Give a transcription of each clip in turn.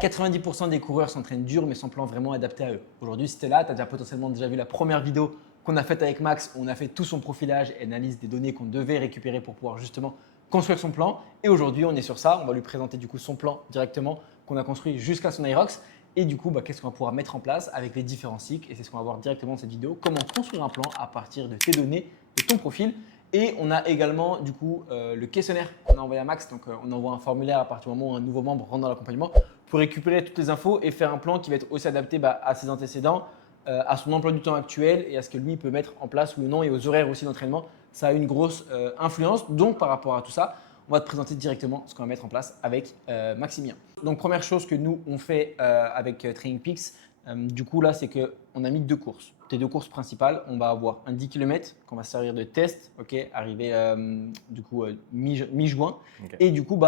90% des coureurs s'entraînent dur mais sans plan vraiment adapté à eux. Aujourd'hui, si tu es là, tu as déjà potentiellement déjà vu la première vidéo qu'on a faite avec Max où on a fait tout son profilage et analyse des données qu'on devait récupérer pour pouvoir justement construire son plan. Et aujourd'hui, on est sur ça. On va lui présenter du coup son plan directement qu'on a construit jusqu'à son Aerox. Et du coup, qu'est-ce qu'on va pouvoir mettre en place avec les différents cycles. Et c'est ce qu'on va voir directement dans cette vidéo. Comment construire un plan à partir de tes données, de ton profil. Et on a également du coup le questionnaire qu'on a envoyé à Max. Donc, on envoie un formulaire à partir du moment où un nouveau membre rentre dans l'accompagnement pour récupérer toutes les infos et faire un plan qui va être aussi adapté à ses antécédents, à son emploi du temps actuel et à ce que lui peut mettre en place ou non et aux horaires aussi d'entraînement. Ça a une grosse influence. Donc, par rapport à tout ça, on va te présenter directement ce qu'on va mettre en place avec Maximien. Donc, première chose que nous, on fait avec Training Peaks, du coup, là, c'est qu'on a mis 2 courses. Tes 2 courses principales, on va avoir un 10 km qu'on va servir de test, arrivé du coup mi-juin. Okay. Et du coup,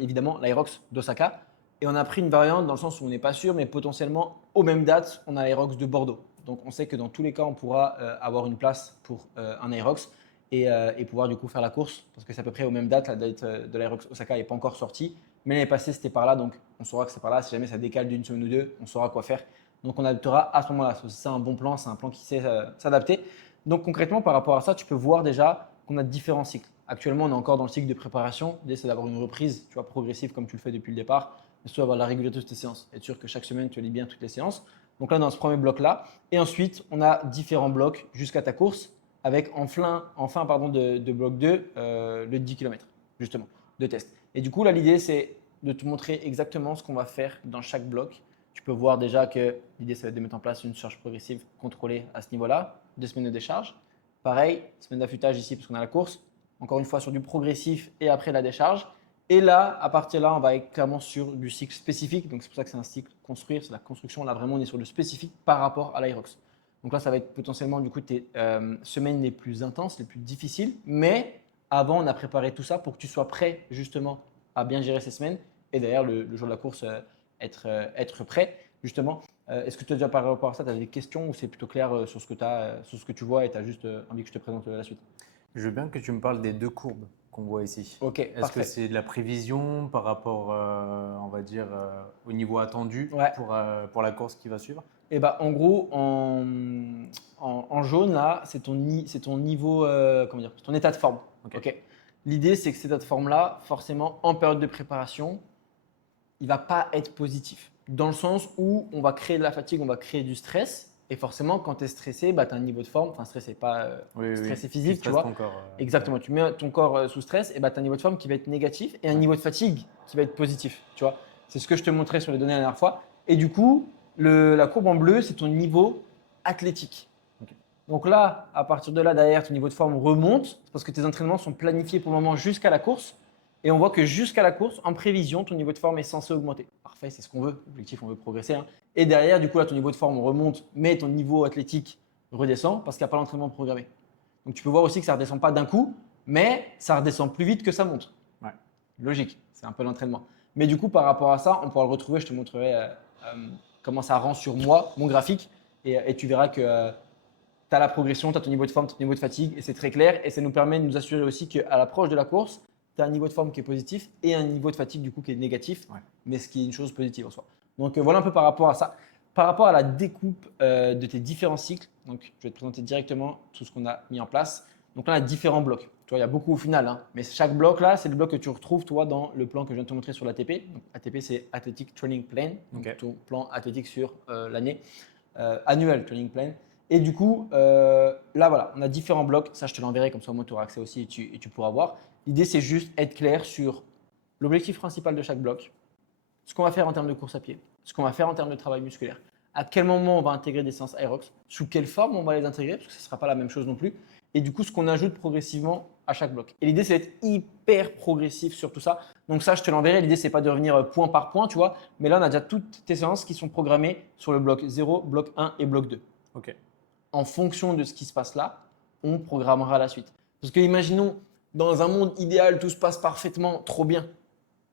évidemment, l'Aerox d'Osaka. Et on a pris une variante dans le sens où on n'est pas sûr, mais potentiellement, aux mêmes dates, on a l'Aerox de Bordeaux. Donc, on sait que dans tous les cas, on pourra avoir une place pour un Aerox et pouvoir du coup faire la course parce que c'est à peu près aux mêmes dates. La date de l'Aerox Osaka n'est pas encore sortie, mais l'année passée, c'était par là. Donc, on saura que c'est par là. Si jamais ça décale d'une semaine ou deux, on saura quoi faire. Donc, on adaptera à ce moment-là. C'est un bon plan, c'est un plan qui sait s'adapter. Donc, concrètement, par rapport à ça, tu peux voir déjà qu'on a différents cycles. Actuellement, on est encore dans le cycle de préparation. L'idée, c'est d'avoir une reprise progressive comme tu le fais depuis le départ, mais surtout avoir la régularité de tes séances. Être sûr que chaque semaine, tu lis bien toutes les séances. Donc là, dans ce premier bloc-là. Et ensuite, on a différents blocs jusqu'à ta course avec en fin de bloc 2, le 10 km, justement, de test. Et du coup, là, l'idée, c'est de te montrer exactement ce qu'on va faire dans chaque bloc. Tu peux voir déjà que l'idée, ça va être de mettre en place une charge progressive contrôlée à ce niveau-là, 2 semaines de décharge. Pareil, semaine d'affûtage ici parce qu'on a la course. Encore une fois, sur du progressif et après la décharge. Et là, à partir de là, on va être clairement sur du cycle spécifique. Donc, c'est pour ça que c'est un cycle construire, c'est la construction. Là, vraiment, on est sur le spécifique par rapport à l'Aerox. Donc là, ça va être potentiellement du coup tes semaines les plus intenses, les plus difficiles. Mais avant, on a préparé tout ça pour que tu sois prêt justement à bien gérer ces semaines. Et d'ailleurs, le jour de la course, être prêt justement. Est-ce que tu as déjà par rapport à ça, tu as des questions ou c'est plutôt clair sur ce que tu vois et tu as juste envie que je te présente la suite? Je veux bien que tu me parles des 2 courbes qu'on voit ici. Ok, Est-ce que c'est de la prévision par rapport, on va dire, au niveau attendu pour la course qui va suivre? Et en gros, en jaune, là, c'est ton niveau, ton état de forme. Okay. L'idée, c'est que cet état de forme-là, forcément, en période de préparation, il ne va pas être positif. Dans le sens où on va créer de la fatigue, on va créer du stress. Et forcément, quand tu es stressé, tu as un niveau de forme, enfin stressé, pas stressé physique, tu vois. Ton corps, exactement, tu mets ton corps sous stress et tu as un niveau de forme qui va être négatif et un niveau de fatigue qui va être positif, tu vois. C'est ce que je te montrais sur les données la dernière fois. Et du coup, la courbe en bleu, c'est ton niveau athlétique. Okay. Donc là, à partir de là, derrière, ton niveau de forme remonte parce que tes entraînements sont planifiés pour le moment jusqu'à la course. Et on voit que jusqu'à la course, en prévision, ton niveau de forme est censé augmenter. Parfait, c'est ce qu'on veut. L'objectif, on veut progresser. Hein. Et derrière, du coup, là, ton niveau de forme remonte, mais ton niveau athlétique redescend parce qu'il n'y a pas l'entraînement programmé. Donc, tu peux voir aussi que ça ne redescend pas d'un coup, mais ça redescend plus vite que ça monte. Ouais. Logique, c'est un peu l'entraînement. Mais du coup, par rapport à ça, on pourra le retrouver. Je te montrerai comment ça rend sur moi, mon graphique. Et tu verras que tu as la progression, tu as ton niveau de forme, ton niveau de fatigue. Et c'est très clair. Et ça nous permet de nous assurer aussi qu'à l'approche de la course, tu as un niveau de forme qui est positif et un niveau de fatigue du coup qui est négatif, mais ce qui est une chose positive en soi. Donc voilà un peu par rapport à ça. Par rapport à la découpe de tes différents cycles, donc je vais te présenter directement tout ce qu'on a mis en place. Donc là, on a différents blocs. Tu vois, il y a beaucoup au final, hein, mais chaque bloc là, c'est le bloc que tu retrouves toi dans le plan que je viens de te montrer sur l'ATP. Donc ATP, c'est Athletic Training Plan, donc ton plan athlétique sur l'année, annuel training plan. Et du coup, là voilà, on a différents blocs. Ça, je te l'enverrai comme ça, au moins tu auras accès aussi et tu pourras voir. L'idée, c'est juste être clair sur l'objectif principal de chaque bloc, ce qu'on va faire en termes de course à pied, ce qu'on va faire en termes de travail musculaire, à quel moment on va intégrer des séances Aerox, sous quelle forme on va les intégrer, parce que ce ne sera pas la même chose non plus, et du coup, ce qu'on ajoute progressivement à chaque bloc. Et l'idée, c'est d'être hyper progressif sur tout ça. Donc ça, je te l'enverrai. L'idée, c'est pas de revenir point par point, tu vois, mais là, on a déjà toutes tes séances qui sont programmées sur le bloc 0, bloc 1 et bloc 2. Ok. En fonction de ce qui se passe là, on programmera la suite. Parce que imaginons, dans un monde idéal, tout se passe parfaitement, trop bien.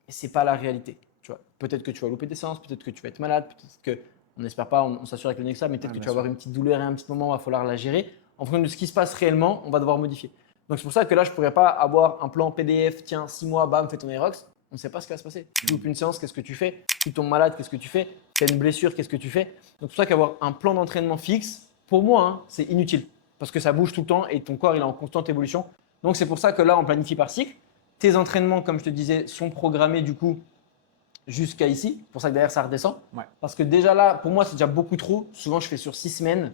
Mais ce n'est pas la réalité. Tu vois. Peut-être que tu vas louper tes séances, peut-être que tu vas être malade, peut-être que, on n'espère pas, on s'assure avec le Nexa, mais peut-être que tu vas avoir une petite douleur et un petit moment, il va falloir la gérer. En fonction de ce qui se passe réellement, on va devoir modifier. Donc c'est pour ça que là, je ne pourrais pas avoir un plan PDF, tiens, 6 mois, bam, fais ton Aerox. On ne sait pas ce qui va se passer. Tu loupes une séance, qu'est-ce que tu fais? Tu tombes malade, qu'est-ce que tu fais? Tu as une blessure, qu'est-ce que tu fais? Donc, c'est pour ça qu'avoir un plan d'entraînement fixe, pour moi, hein, c'est inutile parce que ça bouge tout le temps et ton corps il est en constante évolution. Donc, c'est pour ça que là, on planifie par cycle. Tes entraînements, comme je te disais, sont programmés du coup jusqu'à ici. C'est pour ça que derrière, ça redescend. Ouais. Parce que déjà là, pour moi, c'est déjà beaucoup trop. Souvent, je fais sur 6 semaines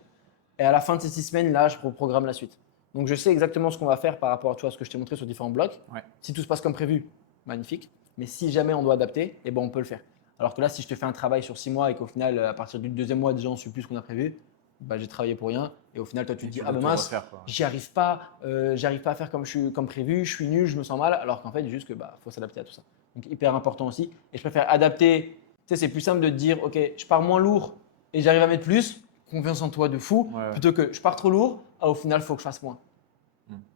et à la fin de ces 6 semaines, là, je programme la suite. Donc, je sais exactement ce qu'on va faire par rapport à ce que je t'ai montré sur différents blocs. Ouais. Si tout se passe comme prévu, magnifique. Mais si jamais on doit adapter, eh ben, on peut le faire. Alors que là, si je te fais un travail sur 6 mois et qu'au final, à partir du deuxième mois, déjà, on ne suit plus ce qu'on a prévu, bah, j'ai travaillé pour rien. Et au final, toi, tu te dis, ah ben mince, j'y arrive pas à faire comme prévu, je suis nul, je me sens mal. Alors qu'en fait, juste que faut s'adapter à tout ça. Donc, hyper important aussi. Et je préfère adapter. Tu sais, c'est plus simple de te dire, ok, je pars moins lourd et j'arrive à mettre plus. Confiance en toi de fou. Ouais. Plutôt que je pars trop lourd, au final, il faut que je fasse moins.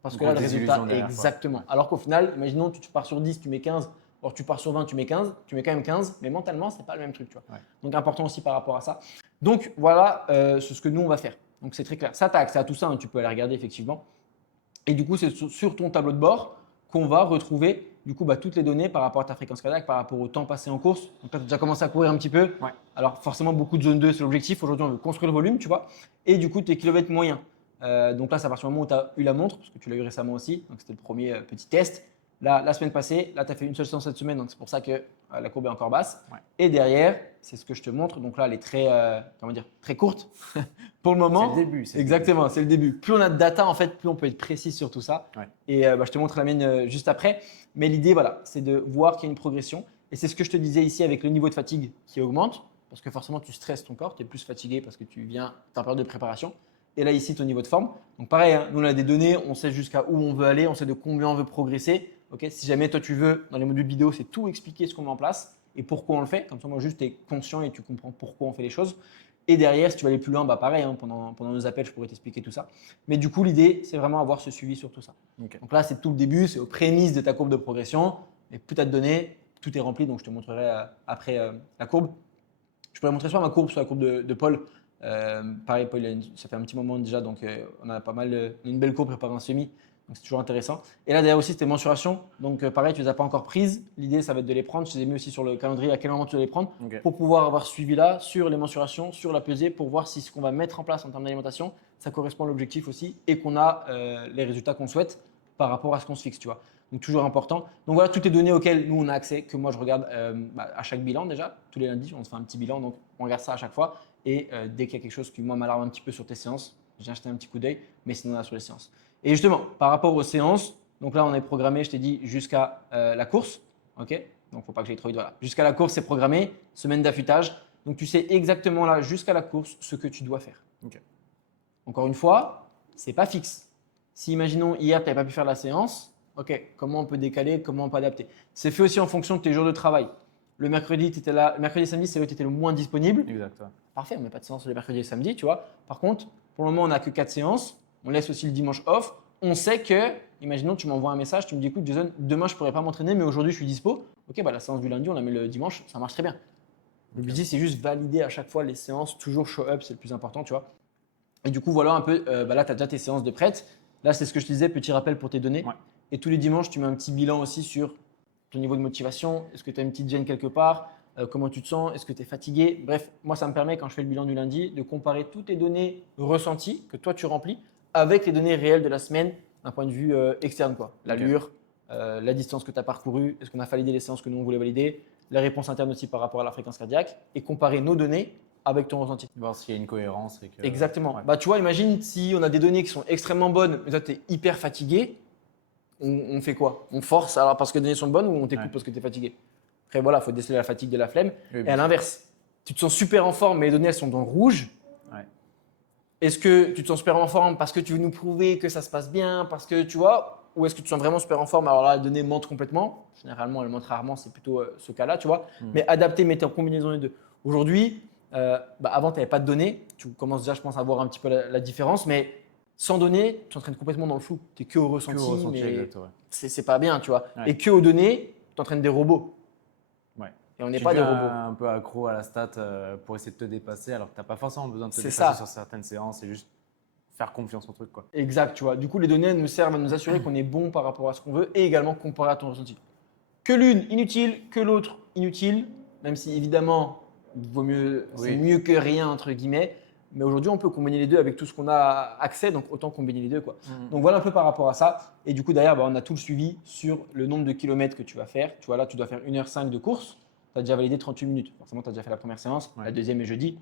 Parce que là, le résultat, exactement. Ouais. Alors qu'au final, imaginons, tu pars sur 10, tu mets 15. Or, tu pars sur 20, tu mets 15, tu mets quand même 15, mais mentalement, ce n'est pas le même truc. Tu vois. Ouais. Donc, important aussi par rapport à ça. Donc, voilà ce que nous, on va faire. Donc, c'est très clair. Ça, tu as accès à tout ça, hein, tu peux aller regarder effectivement. Et du coup, c'est sur ton tableau de bord qu'on va retrouver du coup, toutes les données par rapport à ta fréquence cardiaque, par rapport au temps passé en course. Donc, là, tu as déjà commencé à courir un petit peu. Ouais. Alors, forcément, beaucoup de zone 2, c'est l'objectif. Aujourd'hui, on veut construire le volume, tu vois. Et du coup, tes kilomètres moyens. Donc là, c'est à partir du moment où tu as eu la montre, parce que tu l'as eu récemment aussi. Donc, c'était le premier petit test. Là, la semaine passée, là, tu as fait une seule séance cette semaine, donc c'est pour ça que la courbe est encore basse. Ouais. Et derrière, c'est ce que je te montre. Donc là, elle est très courte pour le moment. C'est le début. Exactement, c'est le début. Plus on a de data, en fait, plus on peut être précis sur tout ça. Ouais. Et je te montre la mienne juste après. Mais l'idée, voilà, c'est de voir qu'il y a une progression. Et c'est ce que je te disais ici avec le niveau de fatigue qui augmente. Parce que forcément, tu stresses ton corps, tu es plus fatigué parce que tu viens en période de préparation. Et là, ici, ton niveau de forme. Donc pareil, hein, nous, on a des données, on sait jusqu'à où on veut aller, on sait de combien on veut progresser. Okay, si jamais toi tu veux, dans les modules vidéo, c'est tout expliquer ce qu'on met en place et pourquoi on le fait. Comme ça, moi, juste tu es conscient et tu comprends pourquoi on fait les choses. Et derrière, si tu veux aller plus loin, pareil, hein, pendant nos appels, je pourrais t'expliquer tout ça. Mais du coup, l'idée, c'est vraiment avoir ce suivi sur tout ça. Okay. Donc là, c'est tout le début, c'est aux prémices de ta courbe de progression. Et plus tu as de données, tout est rempli. Donc, je te montrerai après la courbe. Je pourrais montrer soit ma courbe, soit la courbe de Paul. Pareil, Paul, ça fait un petit moment déjà, donc on a pas mal, une belle courbe préparée en semi. Donc, c'est toujours intéressant. Et là, derrière aussi, c'était mensurations. Donc, pareil, tu ne les as pas encore prises. L'idée, ça va être de les prendre. Je les ai mis aussi sur le calendrier à quel moment tu dois les prendre pour pouvoir avoir suivi là sur les mensurations, sur la pesée, pour voir si ce qu'on va mettre en place en termes d'alimentation, ça correspond à l'objectif aussi et qu'on a les résultats qu'on souhaite par rapport à ce qu'on se fixe, tu vois. Donc, toujours important. Donc, voilà toutes les données auxquelles nous, on a accès, que moi, je regarde à chaque bilan déjà. Tous les lundis, on se fait un petit bilan. Donc, on regarde ça à chaque fois. Et dès qu'il y a quelque chose qui, moi, m'alarme un petit peu sur tes séances, j'ai acheté un petit coup d'œil. Mais sinon, on a sur les séances. Et justement, par rapport aux séances, donc là, on est programmé, je t'ai dit, jusqu'à la course. Ok. Donc, il ne faut pas que j'aille trop vite. Voilà. Jusqu'à la course, c'est programmé. Semaine d'affûtage. Donc, tu sais exactement là, jusqu'à la course, ce que tu dois faire. Okay. Encore une fois, ce n'est pas fixe. Si, imaginons, hier, tu n'avais pas pu faire la séance, ok, comment on peut décaler, comment on peut adapter? C'est fait aussi en fonction de tes jours de travail. Le mercredi, tu étais là. Le mercredi et samedi, c'est là où tu étais le moins disponible. Exactement. Parfait, on ne met pas de séance le mercredi et le samedi, tu vois. Par contre, pour le moment, on n'a que 4 séances. On laisse aussi le dimanche off. On sait que, imaginons, tu m'envoies un message, tu me dis, écoute, Jason, demain, je ne pourrais pas m'entraîner, mais aujourd'hui, je suis dispo. Ok, la séance du lundi, on la met le dimanche, ça marche très bien. Le but, c'est juste valider à chaque fois les séances, toujours show up, c'est le plus important, tu vois. Et du coup, voilà un peu, là, tu as déjà tes séances de prêtes. Là, c'est ce que je te disais, petit rappel pour tes données. Ouais. Et tous les dimanches, tu mets un petit bilan aussi sur ton niveau de motivation. Est-ce que tu as une petite gêne quelque part? Comment tu te sens? Est-ce que tu es fatigué? Bref, moi, ça me permet, quand je fais le bilan du lundi, de comparer toutes tes données ressenties que toi, tu remplis avec les données réelles de la semaine d'un point de vue externe, quoi. L'allure, la distance que tu as parcourue, est-ce qu'on a validé les séances que nous, on voulait valider, les réponses internes aussi par rapport à la fréquence cardiaque et comparer nos données avec ton ressenti. Voir s'il y a une cohérence. Exactement. Ouais. Tu vois, imagine si on a des données qui sont extrêmement bonnes, mais toi, tu es hyper fatigué, on fait quoi? On force alors parce que les données sont bonnes ou on t'écoute parce que tu es fatigué? Après, voilà, il faut déceler la fatigue de la flemme. Oui, et à l'inverse, tu te sens super en forme, mais les données, elles sont dans le rouge. Ouais. Est-ce que tu te sens super en forme parce que tu veux nous prouver que ça se passe bien, parce que tu vois, ou est-ce que tu te sens vraiment super en forme? Alors là, les données mentent complètement. Généralement, elles mentent rarement, c'est plutôt ce cas-là, tu vois. Mais adapter, mettre en combinaison les deux. Aujourd'hui, avant, tu n'avais pas de données. Tu commences déjà, je pense, à voir un petit peu la différence. Mais sans données, tu t'entraînes complètement dans le flou. Tu es que au ressenti, mais c'est pas bien, tu vois. Ouais. Et que aux données, tu t'entraînes des robots. Ouais. Et on n'est pas des robots. Un peu accro à la stat pour essayer de te dépasser, alors que tu n'as pas forcément besoin de te dépasser sur certaines séances. C'est juste faire confiance au truc, quoi. Exact, tu vois. Du coup, les données nous servent à nous assurer qu'on est bon par rapport à ce qu'on veut et également comparé à ton ressenti. Que l'une inutile, que l'autre inutile, même si évidemment, c'est mieux que rien entre guillemets. Mais aujourd'hui, on peut combiner les deux avec tout ce qu'on a accès, donc autant combiner les deux, quoi. Donc voilà un peu par rapport à ça. Et du coup, derrière, on a tout le suivi sur le nombre de kilomètres que tu vas faire. Tu vois, là, tu dois faire 1h05 de course. Tu as déjà validé 38 minutes. Forcément, tu as déjà fait la première séance. La deuxième est jeudi.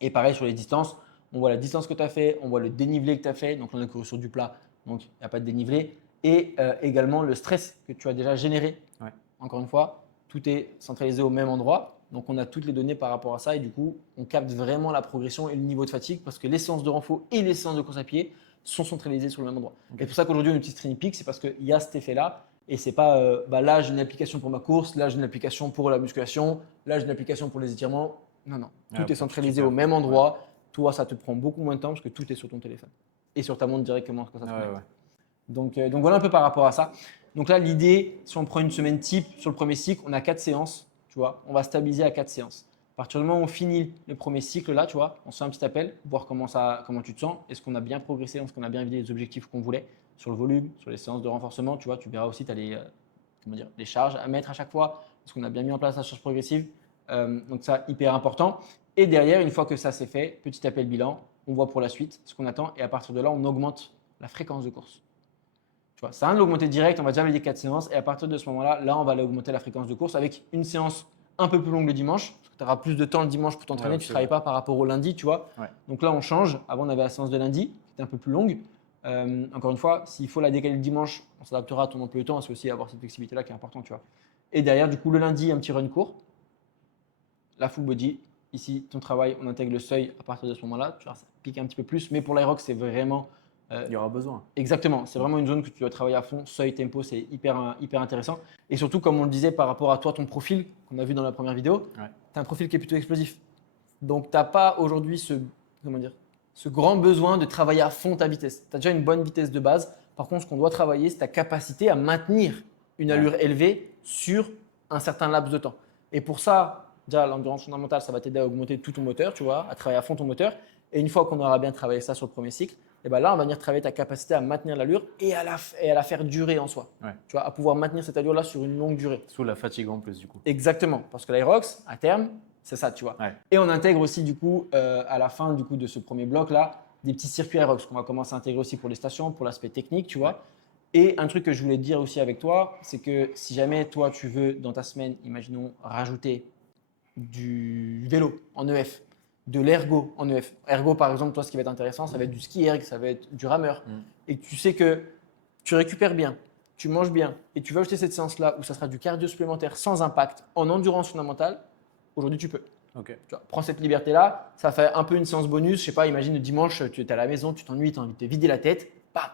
Et pareil sur les distances. On voit la distance que tu as fait, on voit le dénivelé que tu as fait. Donc, on a couru sur du plat, donc il n'y a pas de dénivelé. Et également le stress que tu as déjà généré. Encore une fois, tout est centralisé au même endroit. Donc, on a toutes les données par rapport à ça et du coup, on capte vraiment la progression et le niveau de fatigue parce que les séances de renfort et les séances de course à pied sont centralisées sur le même endroit. Et c'est pour ça qu'aujourd'hui, on utilise Training Peaks, c'est parce qu'il y a cet effet-là et c'est pas là, j'ai une application pour ma course, là, j'ai une application pour la musculation, là, j'ai une application pour les étirements. Non. Tout est centralisé au même endroit. Toi, ça te prend beaucoup moins de temps parce que tout est sur ton téléphone et sur ta montre directement quand ça se connecte. Donc voilà un peu par rapport à ça. Donc là, l'idée, si on prend une semaine type sur le premier cycle, on a 4 séances. Tu vois, on va stabiliser à 4 séances. À partir du moment où on finit le premier cycle, là, tu vois, on se fait un petit appel, voir comment tu te sens. Est-ce qu'on a bien progressé, est-ce qu'on a bien vidé les objectifs qu'on voulait sur le volume, sur les séances de renforcement. Tu vois, tu verras aussi, tu as les charges à mettre à chaque fois. Est-ce qu'on a bien mis en place la charge progressive. Donc ça, hyper important. Et derrière, une fois que ça c'est fait, petit appel bilan, on voit pour la suite ce qu'on attend. Et à partir de là, on augmente la fréquence de course. Tu vois, ça rien de l'augmenter direct, on va déjà valider 4 séances et à partir de ce moment-là, on va aller augmenter la fréquence de course avec une séance un peu plus longue le dimanche, parce que tu auras plus de temps le dimanche pour t'entraîner, tu ne travailles pas par rapport au lundi, tu vois. Donc là, on change. Avant, on avait la séance de lundi qui était un peu plus longue. Encore une fois, s'il faut la décaler le dimanche, on s'adaptera à ton emploi du temps, c'est aussi avoir cette flexibilité-là qui est importante, tu vois. Et derrière, du coup, le lundi, un petit run court, la full body. Ici, ton travail, on intègre le seuil à partir de ce moment-là. Tu vois, ça pique un petit peu plus, mais pour l'Aerox, c'est vraiment… il y aura besoin. Exactement, c'est vraiment une zone que tu dois travailler à fond. Seuil, tempo, c'est hyper intéressant. Et surtout, comme on le disait par rapport à toi, ton profil qu'on a vu dans la première vidéo, tu as un profil qui est plutôt explosif. Donc, tu n'as pas aujourd'hui ce grand besoin de travailler à fond ta vitesse. Tu as déjà une bonne vitesse de base. Par contre, ce qu'on doit travailler, c'est ta capacité à maintenir une allure élevée sur un certain laps de temps. Et pour ça, déjà, l'endurance fondamentale, ça va t'aider à augmenter tout ton moteur, tu vois, à travailler à fond ton moteur. Et une fois qu'on aura bien travaillé ça sur le premier cycle, et ben là, on va venir travailler ta capacité à maintenir l'allure et à la faire durer en soi. Tu vois, à pouvoir maintenir cette allure-là sur une longue durée. Sous la fatigue en plus, du coup. Exactement, parce que l'Aerox, à terme, c'est ça, tu vois. Et on intègre aussi, du coup, à la fin du coup, de ce premier bloc-là, des petits circuits Aerox qu'on va commencer à intégrer aussi pour les stations, pour l'aspect technique, tu vois. Et un truc que je voulais te dire aussi avec toi, c'est que si jamais toi, tu veux, dans ta semaine, imaginons, rajouter du vélo en EF, de l'ergo en EF. Ergo, par exemple, toi, ce qui va être intéressant, ça va être du ski erg, ça va être du rameur. Et tu sais que tu récupères bien, tu manges bien et tu vas ajouter cette séance-là où ça sera du cardio supplémentaire sans impact en endurance fondamentale, aujourd'hui, tu peux. Tu vois, prends cette liberté-là, ça fait un peu une séance bonus. Je sais pas, imagine le dimanche, tu es à la maison, tu t'ennuies, tu as envie de te vider la tête. Bam,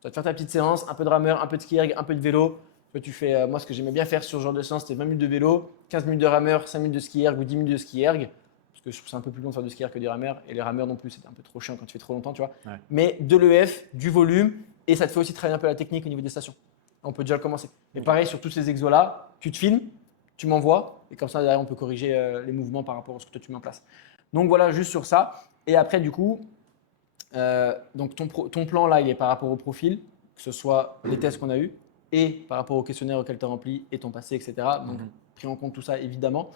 tu vas te faire ta petite séance, un peu de rameur, un peu de ski erg, un peu de vélo. Tu fais, moi, ce que j'aimais bien faire sur ce genre de séance, c'était 20 minutes de vélo, 15 minutes de rameur, 5 minutes de ski erg ou 10 minutes de ski erg. Parce que je trouve que c'est un peu plus long de faire du ski erg que du rameur. Et les rameurs non plus, c'était un peu trop chiant quand tu fais trop longtemps, tu vois. Mais de l'EF, du volume, et ça te fait aussi travailler un peu la technique au niveau des stations. On peut déjà le commencer. Mais pareil, sur tous ces exos-là, tu te filmes, tu m'envoies, et comme ça, derrière, on peut corriger les mouvements par rapport à ce que toi, tu mets en place. Donc voilà, juste sur ça. Et après, du coup, donc ton plan là, il est par rapport au profil, que ce soit les tests qu'on a eus, et par rapport au questionnaire auquel tu as rempli et ton passé, etc. Donc, pris en compte tout ça, évidemment.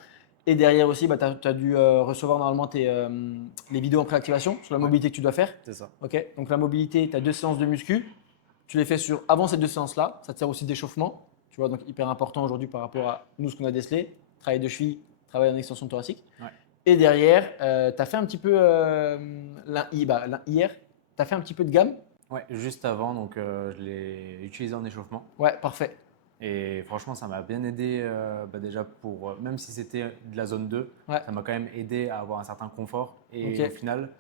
Et derrière aussi, tu as dû recevoir normalement les vidéos en préactivation sur la mobilité que tu dois faire. C'est ça. Donc, la mobilité, tu as 2 séances de muscu. Tu les fais avant ces 2 séances-là. Ça te sert aussi d'échauffement. Tu vois, donc hyper important aujourd'hui par rapport à nous, ce qu'on a décelé. Travail de cheville, travail en extension thoracique. Et derrière, tu as fait un petit peu, hier, tu as fait un petit peu de gamme. Ouais, juste avant, donc je l'ai utilisé en échauffement. Ouais, parfait. Et franchement, ça m'a bien aidé déjà pour, même si c'était de la zone 2, ça m'a quand même aidé à avoir un certain confort. Et au final,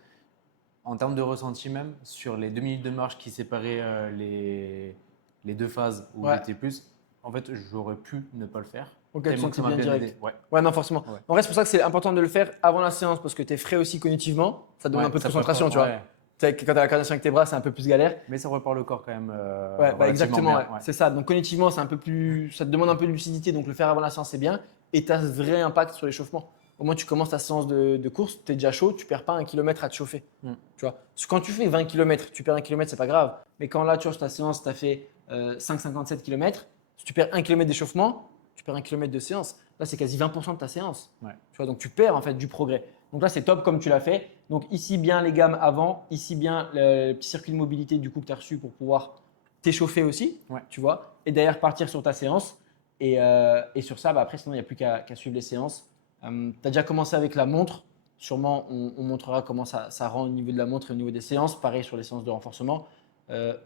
en termes de ressenti même, sur les 2 minutes de marche qui séparaient les 2 phases où j'étais plus, en fait, j'aurais pu ne pas le faire. Ok, tu sens que c'est bien direct. Ouais, non, forcément. En vrai, c'est pour ça que c'est important de le faire avant la séance parce que tu es frais aussi cognitivement. Ça donne un peu de concentration, tu vois. Quand tu as la coordination avec tes bras, c'est un peu plus galère. Mais ça repart le corps quand même. Exactement. C'est ça. Donc cognitivement, c'est un peu plus, ça te demande un peu de lucidité. Donc le faire avant la séance, c'est bien. Et tu as ce vrai impact sur l'échauffement. Au moins, tu commences ta séance de course, tu es déjà chaud, tu ne perds pas 1 kilomètre à te chauffer. Tu vois. Quand tu fais 20 km, tu perds 1 kilomètre, c'est pas grave. Mais quand là, tu vois, ta séance, tu as fait 5,57 km, Si tu perds 1 km d'échauffement, tu perds 1 km de séance. Là, c'est quasi 20% de ta séance. Ouais. Tu vois, donc tu perds en fait du progrès. Donc là, c'est top comme tu l'as fait. Donc ici, bien les gammes avant, ici, bien le petit circuit de mobilité du coup que tu as reçu pour pouvoir t'échauffer aussi, Ouais. tu vois, et derrière partir sur ta séance. Et sur ça, après, sinon, il n'y a plus qu'à suivre les séances. Tu as déjà commencé avec la montre. Sûrement, on montrera comment ça rend au niveau de la montre et au niveau des séances. Pareil sur les séances de renforcement.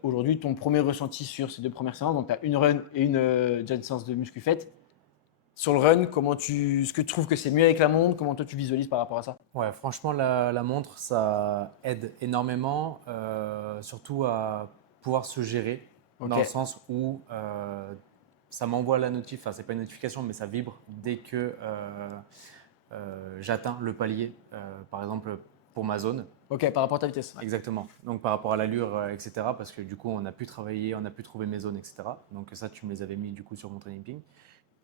Aujourd'hui, ton premier ressenti sur ces 2 premières séances, donc tu as une run et déjà une séance de muscu faite. Sur le run, est-ce que tu trouves que c'est mieux avec la montre? Comment toi tu visualises par rapport à ça? Ouais, franchement, la montre, ça aide énormément, surtout à pouvoir se gérer, dans le Ok, sens où ça m'envoie la notif, enfin, c'est pas une notification, mais ça vibre dès que j'atteins le palier, par exemple pour ma zone. ok, par rapport à ta vitesse. Ouais. Exactement. Donc par rapport à l'allure, etc. Parce que du coup, on a pu travailler, on a pu trouver mes zones, etc. Donc ça, tu me les avais mis du coup sur mon training ping.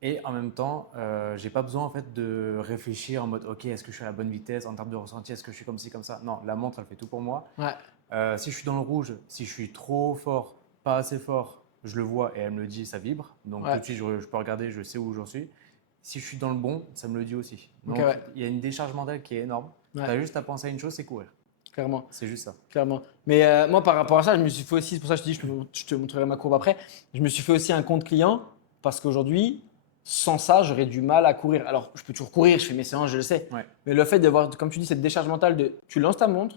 Et en même temps, j'ai pas besoin en fait de réfléchir en mode ok, est-ce que je suis à la bonne vitesse en termes de ressenti, est-ce que je suis comme ci, comme ça. Non, la montre, elle fait tout pour moi. Ouais. Si je suis dans le rouge, si je suis trop fort, pas assez fort, je le vois et elle me le dit, ça vibre. Donc tout Ouais. de suite, je peux regarder, je sais où j'en suis. Si je suis dans le bon, ça me le dit aussi. Ok, Donc ouais. il y a une décharge mentale qui est énorme. Tu Ouais. as juste à penser à une chose, c'est courir. Clairement. C'est juste ça. Clairement. Mais moi, par rapport à ça, je me suis fait aussi, c'est pour ça que je te dis, je te montrerai ma courbe après. Je me suis fait aussi un compte client parce qu'aujourd'hui, sans ça, j'aurais du mal à courir. Alors, je peux toujours courir, je fais mes séances, je le sais. Ouais. Mais le fait d'avoir, comme tu dis, cette décharge mentale de tu lances ta montre,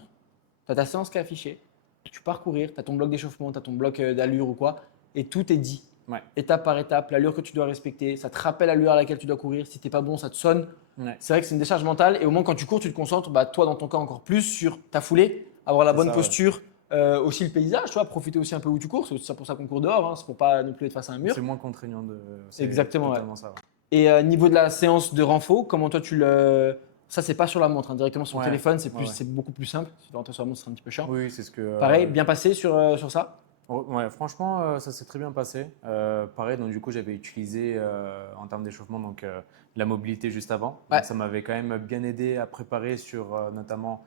tu as ta séance qui est affichée, tu pars courir, tu as ton bloc d'échauffement, tu as ton bloc d'allure ou quoi, et tout est dit. Ouais. Étape par étape, l'allure que tu dois respecter, ça te rappelle l'allure à laquelle tu dois courir. Si tu n'es pas bon, ça te sonne. Ouais. C'est vrai que c'est une décharge mentale et au moins quand tu cours, tu te concentres, bah, toi dans ton cas encore plus sur ta foulée, avoir la C'est bonne ça, ouais. posture, aussi le paysage, tu vois, profiter aussi un peu où tu cours. C'est aussi pour ça qu'on court dehors, hein, c'est pour pas non plus être face à un mur. C'est moins contraignant c'est Exactement, ouais. totalement ça. Ouais. Et niveau de la séance de renfo, comment toi tu le. Ça, c'est pas sur la montre, hein, directement sur le Ouais, téléphone, c'est ouais. c'est beaucoup plus simple. Si tu rentrer sur la montre, c'est un petit peu chiant. Oui, c'est ce que. Pareil, bien passé sur ça. Ouais, franchement, ça s'est très bien passé. Pareil, donc du coup, j'avais utilisé en termes d'échauffement donc la mobilité juste avant. Ouais. Donc ça m'avait quand même bien aidé à préparer sur notamment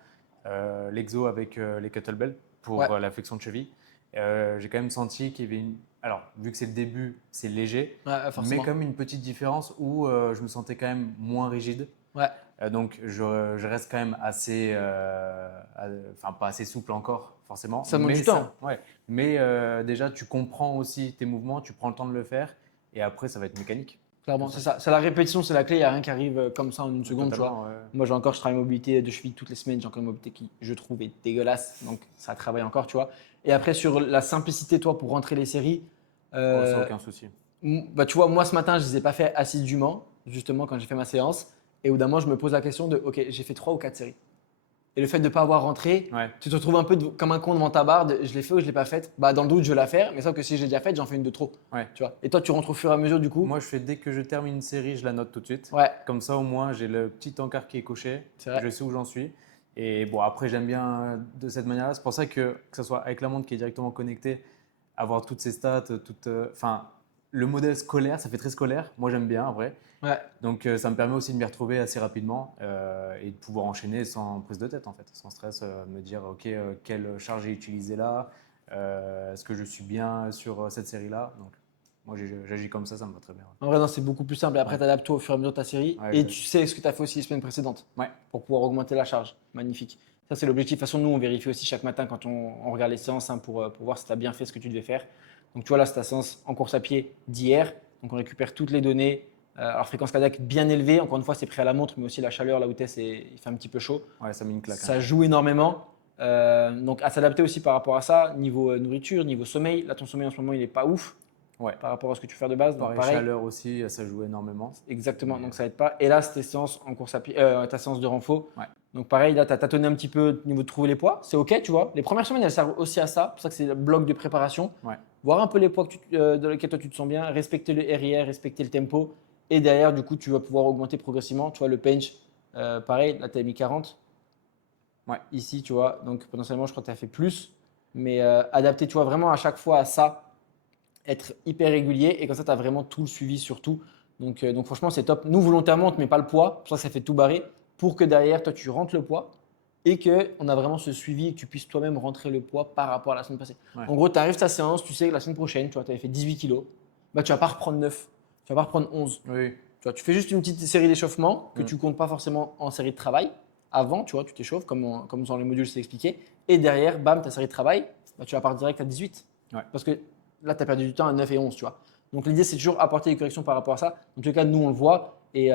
l'exo avec les kettlebells pour Ouais. la flexion de cheville. J'ai quand même senti qu'il y avait une. Alors, vu que c'est le début, c'est léger, Ouais, mais forcément. quand même une petite différence où je me sentais quand même moins rigide. Ouais. Donc, je reste quand même assez, enfin pas assez souple encore, forcément. Ça demande mais du temps. Ouais. Mais déjà, tu comprends aussi tes mouvements, tu prends le temps de le faire, et après, ça va être mécanique. Clairement, c'est ça. C'est la répétition, c'est la clé. Il n'y a rien qui arrive comme ça en une seconde, tu vois. Totalement, ouais. Moi, je travaille mobilité de cheville toutes les semaines. J'ai encore une mobilité qui, je trouve, est dégueulasse. Donc, ça travaille encore, tu vois. Et après, sur la simplicité, toi, pour rentrer les séries, Oh, sans aucun souci. bah, tu vois, moi, ce matin, je ne les ai pas fait assidûment, justement, quand j'ai fait ma séance. Et au bout d'un moment, je me pose la question de, OK, j'ai fait 3 ou 4 séries. Et le fait de ne pas avoir rentré, Ouais. tu te retrouves un peu comme un con devant ta barre. Je l'ai fait ou je ne l'ai pas faite. Bah, dans le doute, je vais la faire. Mais sauf que si j'ai déjà faite, j'en fais une de trop. Ouais. Tu vois. Et toi, tu rentres au fur et à mesure, du coup. Moi, je fais dès que je termine une série, je la note tout de suite. Ouais, Comme ça, au moins, j'ai le petit encart qui est coché. c'est vrai. Je sais où j'en suis. Et bon, après, j'aime bien de cette manière-là. C'est pour ça que ce soit avec la montre qui est directement connectée, avoir toutes ces stats, enfin, le modèle scolaire, ça fait très scolaire. Moi, j'aime bien, en vrai. Ouais. Donc, ça me permet aussi de m'y retrouver assez rapidement et de pouvoir enchaîner sans prise de tête, en fait, sans stress, me dire, OK, quelle charge j'ai utilisée là, est-ce que je suis bien sur cette série-là. Donc, moi, j'agis comme ça me va très bien. En vrai, non, c'est beaucoup plus simple. Et après, Ouais. tu adaptes toi au fur et à mesure de ta série. Ouais, Et exact. tu sais ce que tu as fait aussi les semaines précédentes Ouais. pour pouvoir augmenter la charge. Magnifique. Ça, c'est l'objectif. De toute façon, nous, on vérifie aussi chaque matin quand on regarde les séances hein, pour voir si tu as bien fait ce que tu devais faire. Donc, tu vois, là, c'est ta séance en course à pied d'hier. Donc, on récupère toutes les données. Alors, fréquence cardiaque bien élevée. Encore une fois, c'est pris à la montre, mais aussi la chaleur, là où tu es, il fait un petit peu chaud. Ouais, ça met une claque. Ça joue énormément. Donc, à s'adapter aussi par rapport à ça. Niveau nourriture, niveau sommeil. Là, ton sommeil en ce moment, il n'est pas ouf. Ouais. Par rapport à ce que tu fais de base. Donc, Pareil, pareil. chaleur aussi, ça joue énormément. Exactement, donc ça aide pas. Et là, c'était séance en course à pied, ta séance de renfo. Ouais. Donc pareil, là, tu as tâtonné un petit peu au niveau de trouver les poids. C'est OK, tu vois. Les premières semaines, elles servent aussi à ça. C'est pour ça que c'est le bloc de préparation. Ouais. Voir un peu les poids dans lesquels toi tu te sens bien, respecter le RIR, respecter le tempo. Et derrière, du coup, tu vas pouvoir augmenter progressivement. Tu vois, le bench, pareil, là, tu as mis 40. Ouais. Ici, tu vois. Donc potentiellement, je crois que tu as fait plus. Mais adapter, tu vois, vraiment à chaque fois à ça, être hyper régulier. Et comme ça, tu as vraiment tout le suivi sur tout. Donc franchement, c'est top. Nous, volontairement, on ne te met pas le poids. Pour ça, ça fait tout barrer. Pour que derrière, toi, tu rentres le poids et qu'on a vraiment ce suivi et que tu puisses toi-même rentrer le poids par rapport à la semaine passée. Ouais. En gros, tu arrives ta séance, tu sais que la semaine prochaine, tu vois, tu avais fait 18 kilos. bah, tu vas pas reprendre 9, tu vas pas reprendre 11. Oui. Tu vois, tu fais juste une petite série d'échauffement que tu comptes pas forcément en série de travail. Avant, tu vois, tu t'échauffes comme dans les modules, c'est expliqué. Et derrière, bam, ta série de travail, bah, tu vas partir direct à 18. Ouais. Parce que là, tu as perdu du temps à 9 et 11, tu vois. Donc l'idée, c'est toujours apporter des corrections par rapport à ça. En tout cas, nous, on le voit. Et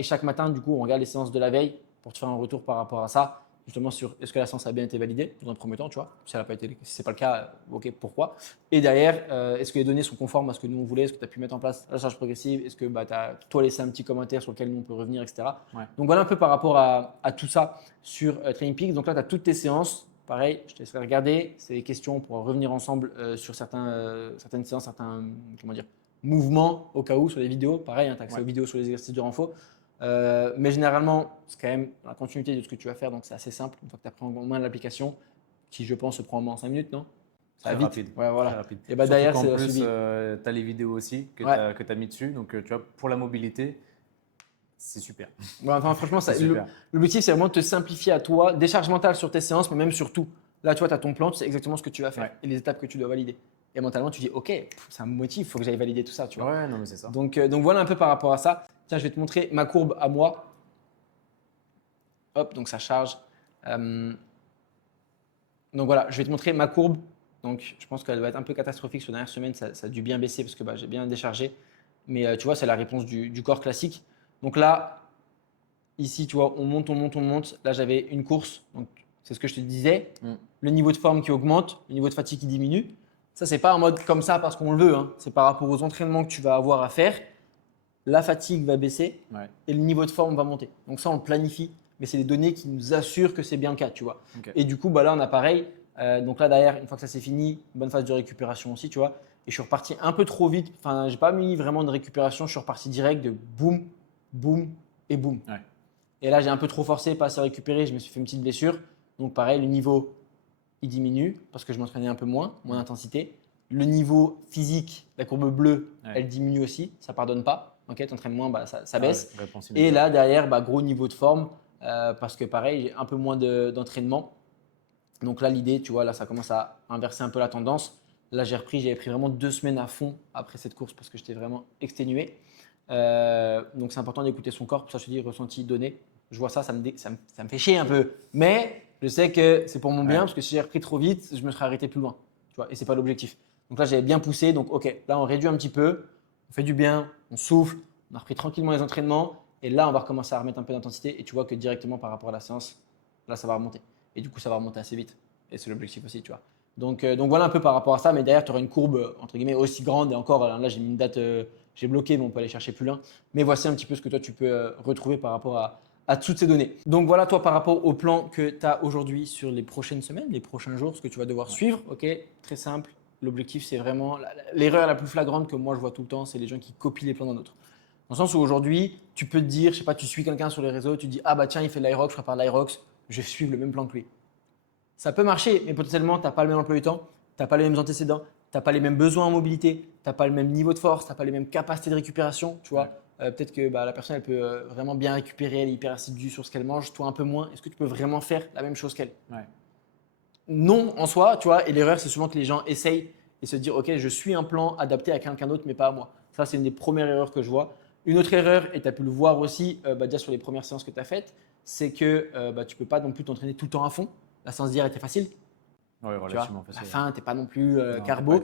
chaque matin, du coup, on regarde les séances de la veille pour te faire un retour par rapport à ça. Justement sur est-ce que la séance a bien été validée dans un premier temps, tu vois. Si ce n'est pas le cas, ok, pourquoi. Et derrière, est-ce que les données sont conformes à ce que nous on voulait, est-ce que tu as pu mettre en place la charge progressive, est-ce que bah, tu as toi laissé un petit commentaire sur lequel nous on peut revenir, etc. Ouais. Donc voilà un peu par rapport à tout ça sur Training Peaks. Donc là, tu as toutes tes séances. Pareil, je te laisserai regarder. C'est des questions pour revenir ensemble sur certaines séances, certains mouvements au cas où sur les vidéos. Pareil, tu as accès aux vidéos sur les exercices de renfort. Mais généralement, c'est quand même la continuité de ce que tu vas faire, donc c'est assez simple. Une fois que tu as pris en main l'application, qui je pense se prend en main en 5 minutes, non? Ça va vite. Rapide. Ouais, voilà. Très rapide. Et bah derrière, c'est en la plus, suivi. tu as les vidéos aussi que tu as mis dessus. Donc, tu vois, pour la mobilité, c'est super. Ouais, enfin, franchement, super. l'objectif, c'est vraiment de te simplifier à toi, décharge mentale sur tes séances, mais même sur tout. Là, tu vois, tu as ton plan, tu sais exactement ce que tu vas faire et les étapes que tu dois valider. Et mentalement, tu dis, OK, ça me motive, il faut que j'aille valider tout ça. Tu vois. Ouais, non, mais c'est ça. Donc voilà un peu par rapport à ça. Tiens, je vais te montrer ma courbe à moi. Hop, donc ça charge. Donc voilà, je vais te montrer ma courbe. Donc je pense qu'elle va être un peu catastrophique sur la dernière semaine. Ça a dû bien baisser parce que j'ai bien déchargé. Mais tu vois, c'est la réponse du corps classique. Donc là, ici, tu vois, on monte, on monte, on monte. Là, j'avais une course. Donc c'est ce que je te disais. Le niveau de forme qui augmente, le niveau de fatigue qui diminue. Ça, c'est pas en mode comme ça parce qu'on le veut. Hein. C'est par rapport aux entraînements que tu vas avoir à faire. La fatigue va baisser et le niveau de forme va monter. Donc ça, on le planifie. Mais c'est des données qui nous assurent que c'est bien le cas, tu vois. Okay. Et du coup, bah là, on a pareil. Donc là, derrière, une fois que ça c'est fini, bonne phase de récupération aussi, tu vois. Et je suis reparti un peu trop vite. Enfin, j'ai pas mis vraiment de récupération. Je suis reparti direct de boum, boum et boum. Ouais. Et là, j'ai un peu trop forcé, pas assez récupéré. Je me suis fait une petite blessure. Donc pareil, le niveau, il diminue parce que je m'entraînais un peu moins d'intensité. Le niveau physique, la courbe bleue, elle diminue aussi. Ça pardonne pas. Ok, tu entraînes moins, bah, ça baisse. Et là, derrière, bah, gros niveau de forme. Parce que pareil, j'ai un peu moins d'entraînement. Donc là, l'idée, tu vois, là, ça commence à inverser un peu la tendance. Là, j'avais pris vraiment 2 semaines à fond après cette course parce que j'étais vraiment exténué. Donc c'est important d'écouter son corps. Pour ça, je te dis, ressenti, donné. Je vois ça, ça me fait chier un peu. Mais je sais que c'est pour mon bien parce que si j'ai repris trop vite, je me serais arrêté plus loin. Tu vois, et ce n'est pas l'objectif. Donc là, j'avais bien poussé. Donc ok, là, on réduit un petit peu. On fait du bien, on souffle, on a repris tranquillement les entraînements. Et là, on va recommencer à remettre un peu d'intensité et tu vois que directement par rapport à la séance, là, ça va remonter. Et du coup, ça va remonter assez vite. Et c'est l'objectif aussi, tu vois. Donc voilà un peu par rapport à ça. Mais derrière, tu auras une courbe, entre guillemets, aussi grande. Et encore, là, j'ai mis une date, j'ai bloqué, mais on peut aller chercher plus loin. Mais voici un petit peu ce que toi, tu peux retrouver par rapport à toutes ces données. Donc voilà, toi, par rapport au plan que tu as aujourd'hui sur les prochaines semaines, les prochains jours, ce que tu vas devoir suivre. Ok, très simple. L'objectif, c'est vraiment l'erreur la plus flagrante que moi, je vois tout le temps, c'est les gens qui copient les plans d'un autre. Dans le sens où aujourd'hui, tu peux te dire, je sais pas, tu suis quelqu'un sur les réseaux, tu te dis, ah bah tiens, il fait de l'Aerox, je prépare l'Aerox, je vais suivre le même plan que lui. Ça peut marcher, mais potentiellement, tu n'as pas le même emploi du temps, tu n'as pas les mêmes antécédents, tu n'as pas les mêmes besoins en mobilité, tu n'as pas le même niveau de force, tu n'as pas les mêmes capacités de récupération, tu vois. Peut-être que la personne, elle peut vraiment bien récupérer, elle est hyper assidue sur ce qu'elle mange, toi un peu moins. Est-ce que tu peux vraiment faire la même chose qu'elle? Non, en soi, tu vois, et l'erreur, c'est souvent que les gens essayent et se disent, ok, je suis un plan adapté à quelqu'un d'autre, mais pas à moi. Ça, c'est une des premières erreurs que je vois. Une autre erreur, et tu as pu le voir aussi déjà sur les premières séances que tu as faites, c'est que tu ne peux pas non plus t'entraîner tout le temps à fond. La séance d'hier était facile. Oui, relativement facile. À la fin, tu n'es pas non plus carbo.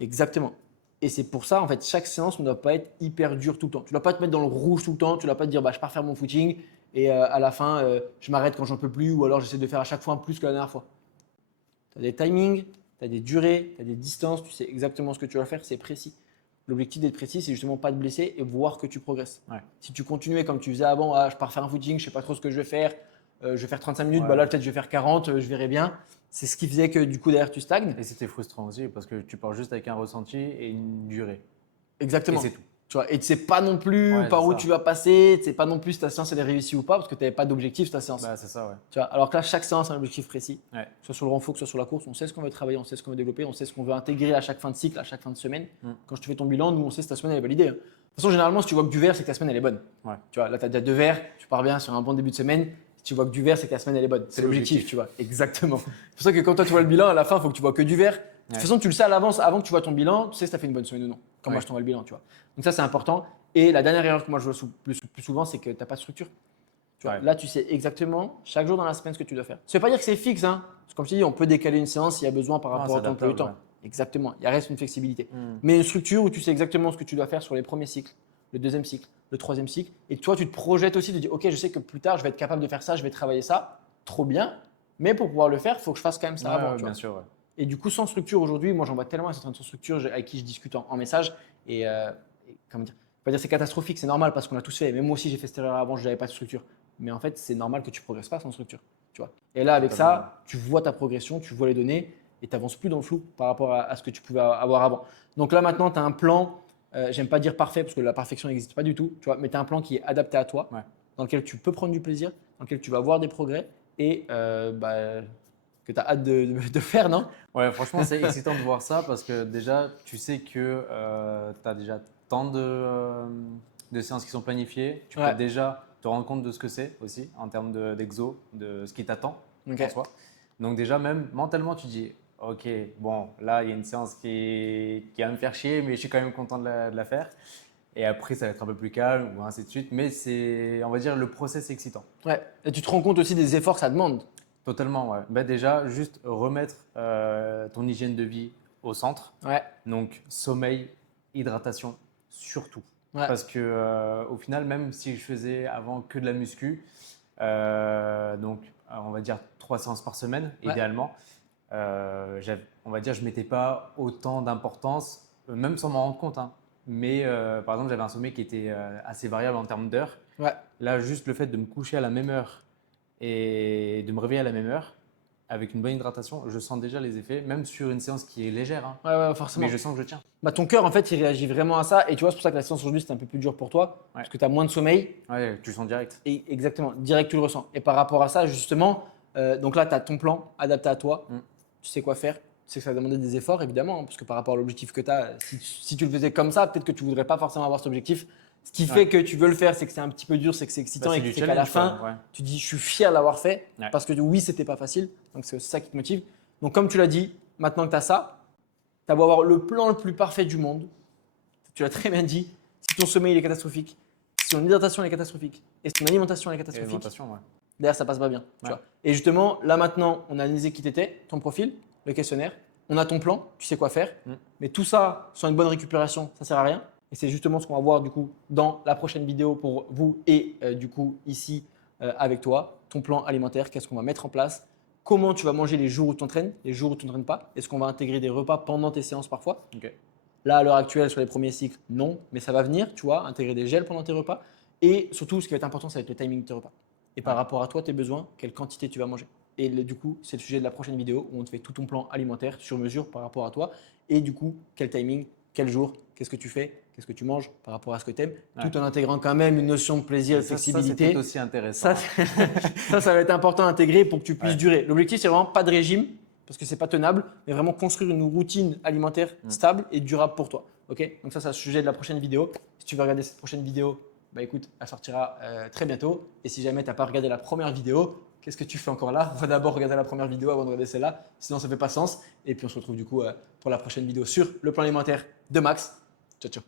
Exactement. Et c'est pour ça, en fait, chaque séance ne doit pas être hyper dur tout le temps. Tu ne dois pas te mettre dans le rouge tout le temps. Tu ne dois pas te dire, je pars faire mon footing et à la fin, je m'arrête quand j'en peux plus ou alors j'essaie de faire à chaque fois plus que la dernière fois. Tu as des timings, tu as des durées, tu as des distances. Tu sais exactement ce que tu vas faire, c'est précis. L'objectif d'être précis, c'est justement pas te blesser et voir que tu progresses. Si tu continuais comme tu faisais avant, je pars faire un footing, je ne sais pas trop ce que je vais faire, je vais faire 35 minutes, là peut-être je vais faire 40, je verrai bien. C'est ce qui faisait que du coup derrière tu stagnes. Et c'était frustrant aussi parce que tu pars juste avec un ressenti et une durée. Exactement. Et c'est tout. Tu vois, et tu ne sais pas non plus par où tu vas passer, tu ne sais pas non plus si ta séance elle est réussie ou pas parce que tu n'avais pas d'objectif ta séance. C'est ça, Tu vois, alors que là, chaque séance a un objectif précis. Soit sur le renfort, soit sur la course, on sait ce qu'on veut travailler, on sait ce qu'on veut développer, on sait ce qu'on veut intégrer à chaque fin de cycle, à chaque fin de semaine. Quand je te fais ton bilan, nous on sait si ta semaine elle est validée. De toute façon, généralement, si tu vois que du vert, c'est que ta semaine elle est bonne. Tu vois, là, tu as déjà 2 verts, tu pars bien sur un bon début de semaine. Si tu vois que du vert, c'est que la semaine elle est bonne. C'est l'objectif, tu vois. Exactement. C'est pour ça que quand toi tu vois le bilan, à la fin, il faut que tu vois que du vert. De toute façon, tu le sais à l'avance, avant que tu vois ton bilan, tu sais si tu as fait une bonne semaine ou non. quand moi je t'envoie le bilan, tu vois. Donc ça, c'est important. Et la dernière erreur que moi je vois plus souvent, c'est que tu n'as pas de structure. Tu vois, là, tu sais exactement chaque jour dans la semaine ce que tu dois faire. Ça ne veut pas dire que c'est fixe, hein. Parce que comme je t'ai dit, on peut décaler une séance s'il y a besoin par rapport au temps emploi du temps. Exactement, il reste une flexibilité. Mais une structure où tu sais exactement ce que tu dois faire sur les premiers cycles, le deuxième cycle, le troisième cycle. Et toi, tu te projettes aussi de dire, ok, je sais que plus tard, je vais être capable de faire ça, je vais travailler ça, trop bien. Mais pour pouvoir le faire, il faut que je fasse quand même ça avant. Bien sûr. Et du coup, sans structure aujourd'hui, moi j'en vois tellement à certains sans structure avec qui je discute en message. Et comment dire, pas dire c'est catastrophique, c'est normal parce qu'on a tous fait. Même moi aussi, j'ai fait cette erreur avant, je n'avais pas de structure. Mais en fait, c'est normal que tu ne progresses pas sans structure. Tu vois. Et là, avec ça, tu vois ta progression, tu vois les données et tu n'avances plus dans le flou par rapport à ce que tu pouvais avoir avant. Donc là, maintenant, tu as un plan, j'aime pas dire parfait parce que la perfection n'existe pas du tout, tu vois, mais tu as un plan qui est adapté à toi, dans lequel tu peux prendre du plaisir, dans lequel tu vas voir des progrès et que tu as hâte de faire, non? Ouais, franchement, c'est excitant de voir ça parce que déjà, tu sais que tu as déjà tant de séances qui sont planifiées. Tu peux déjà te rendre compte de ce que c'est aussi en termes d'exo, de ce qui t'attend en soi. Donc déjà, même mentalement, tu dis, ok, bon, là, il y a une séance qui va me faire chier, mais je suis quand même content de la faire. Et après, ça va être un peu plus calme, ou ainsi de suite. Mais c'est, on va dire, le process excitant. Ouais, et tu te rends compte aussi des efforts que ça demande. Totalement, ouais. Bah déjà, juste remettre ton hygiène de vie au centre. Ouais. Donc, sommeil, hydratation, surtout. Ouais. Parce que au final, même si je faisais avant que de la muscu, donc on va dire 3 séances par semaine, idéalement, on va dire je ne mettais pas autant d'importance, même sans m'en rendre compte. Hein. Mais par exemple, j'avais un sommeil qui était assez variable en termes d'heures. Ouais. Là, juste le fait de me coucher à la même heure et de me réveiller à la même heure, avec une bonne hydratation, je sens déjà les effets, même sur une séance qui est légère. Hein, ouais, forcément. mais je sens que je tiens. Bah, ton cœur, en fait, il réagit vraiment à ça. Et tu vois, c'est pour ça que la séance aujourd'hui, c'était un peu plus dur pour toi. Parce que tu as moins de sommeil. Ouais, tu le sens direct. Et exactement, direct, tu le ressens. Et par rapport à ça, justement, donc là, tu as ton plan adapté à toi. Tu sais quoi faire. Tu sais que ça va demander des efforts, évidemment. Hein, parce que par rapport à l'objectif que tu as, si tu le faisais comme ça, peut-être que tu ne voudrais pas forcément avoir cet objectif. Ce qui fait que tu veux le faire, c'est que c'est un petit peu dur, c'est que c'est excitant et que qu'à la fin, tu dis je suis fier de l'avoir fait parce que oui, c'était pas facile. Donc c'est ça qui te motive. Donc comme tu l'as dit, maintenant que tu as ça, tu as beau avoir le plan le plus parfait du monde. Tu l'as très bien dit. Si ton sommeil est catastrophique, si ton hydratation est catastrophique et si ton alimentation est catastrophique, d'ailleurs ça passe pas bien. Tu vois. Et justement, là maintenant, on a analysé qui t'étais, ton profil, le questionnaire. On a ton plan, tu sais quoi faire. Mais tout ça, sans une bonne récupération, ça sert à rien. Et c'est justement ce qu'on va voir du coup dans la prochaine vidéo pour vous et du coup ici avec toi. Ton plan alimentaire, qu'est-ce qu'on va mettre en place? Comment tu vas manger les jours où tu entraînes, les jours où tu n'entraînes pas? Est-ce qu'on va intégrer des repas pendant tes séances parfois? Là, à l'heure actuelle, sur les premiers cycles, non, mais ça va venir, tu vois, intégrer des gels pendant tes repas. Et surtout, ce qui va être important, ça va être le timing de tes repas. Et par rapport à toi, tes besoins, quelle quantité tu vas manger. Et du coup, c'est le sujet de la prochaine vidéo où on te fait tout ton plan alimentaire sur mesure par rapport à toi. Et du coup, quel timing, quel jour, qu'est-ce que tu fais, qu'est-ce que tu manges par rapport à ce que tu aimes, tout en intégrant quand même une notion de plaisir et de flexibilité. Ça, c'est aussi intéressant. Ça va être important à intégrer pour que tu puisses durer. L'objectif, c'est vraiment pas de régime, parce que c'est pas tenable, mais vraiment construire une routine alimentaire stable et durable pour toi. Ok. Donc ça, c'est le sujet de la prochaine vidéo. Si tu veux regarder cette prochaine vidéo, bah écoute, elle sortira très bientôt. Et si jamais tu n'as pas regardé la première vidéo, qu'est-ce que tu fais encore là? On va d'abord regarder la première vidéo avant de regarder celle-là, sinon ça ne fait pas sens. Et puis on se retrouve du coup pour la prochaine vidéo sur le plan alimentaire de Max. Ciao, ciao.